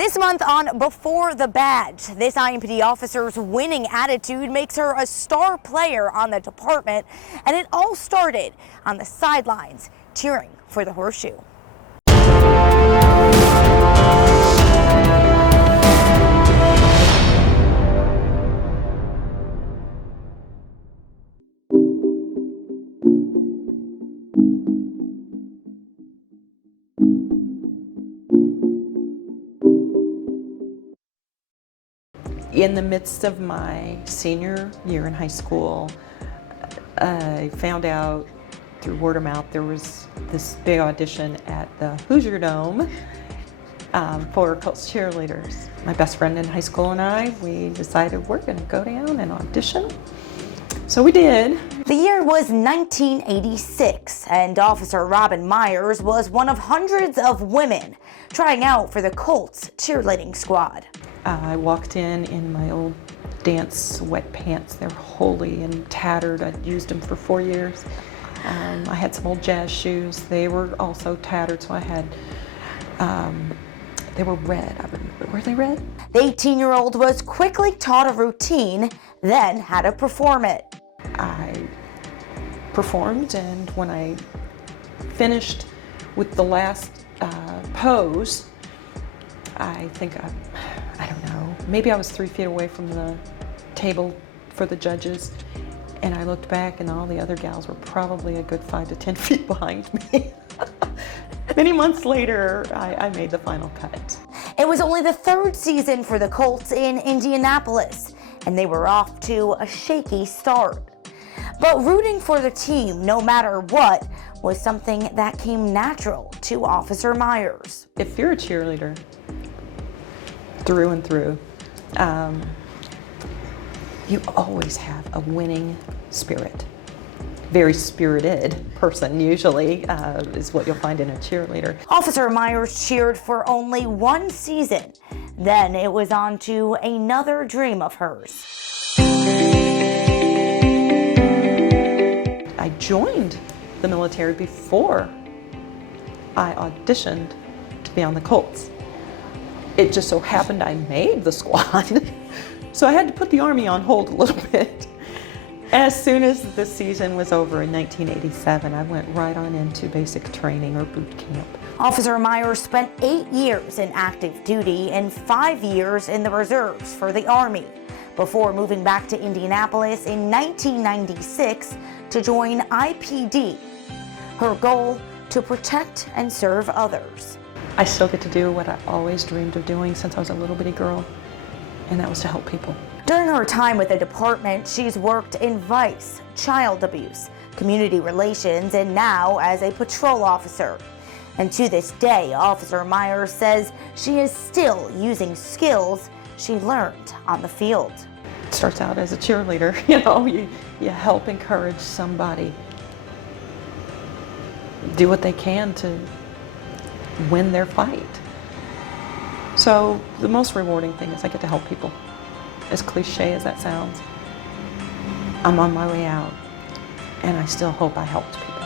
This month on Before the Badge, this IMPD officer's winning attitude makes her a star player on the department, and it all started on the sidelines cheering for the horseshoe. In the midst of my senior year in high school, I found out through word of mouth there was this big audition at the Hoosier Dome for Colts cheerleaders. My best friend in high school and I, we decided we're going to go down and audition. So we did. The year was 1986, and Officer Robin Myers was one of hundreds of women trying out for the Colts cheerleading squad. I walked in my old dance sweatpants. They're holey and tattered. I'd used them for 4 years. I had some old jazz shoes. They were also tattered, so I had, they were red. I remember. Were they red? The 18-year-old was quickly taught a routine, then had to perform it. I performed, and when I finished with the last pose, I think I don't know, maybe I was 3 feet away from the table for the judges, and I looked back and all the other gals were probably a good 5 to 10 feet behind me. Many months later, I made the final cut. It was only the third season for the Colts in Indianapolis, and they were off to a shaky start. But rooting for the team, no matter what, was something that came natural to Officer Myers. If you're a cheerleader, through and through, you always have a winning spirit. Very spirited person usually is what you'll find in a cheerleader. Officer Myers cheered for only one season. Then it was on to another dream of hers. I joined the military before I auditioned to be on the Colts. It just so happened I made the squad, so I had to put the Army on hold a little bit. As soon as the season was over in 1987, I went right on into basic training or boot camp. Officer Myers spent 8 years in active duty and 5 years in the reserves for the Army, before moving back to Indianapolis in 1996 to join IMPD. Her goal, to protect and serve others. I still get to do what I always dreamed of doing since I was a little bitty girl, and that was to help people. During her time with the department, she's worked in vice, child abuse, community relations, and now as a patrol officer. And to this day, Officer Myers says she is still using skills she learned on the field. It starts out as a cheerleader, you know, you help encourage somebody, do what they can to win their fight. So the most rewarding thing is I get to help people. As cliche as that sounds, I'm on my way out, and I still hope I helped people.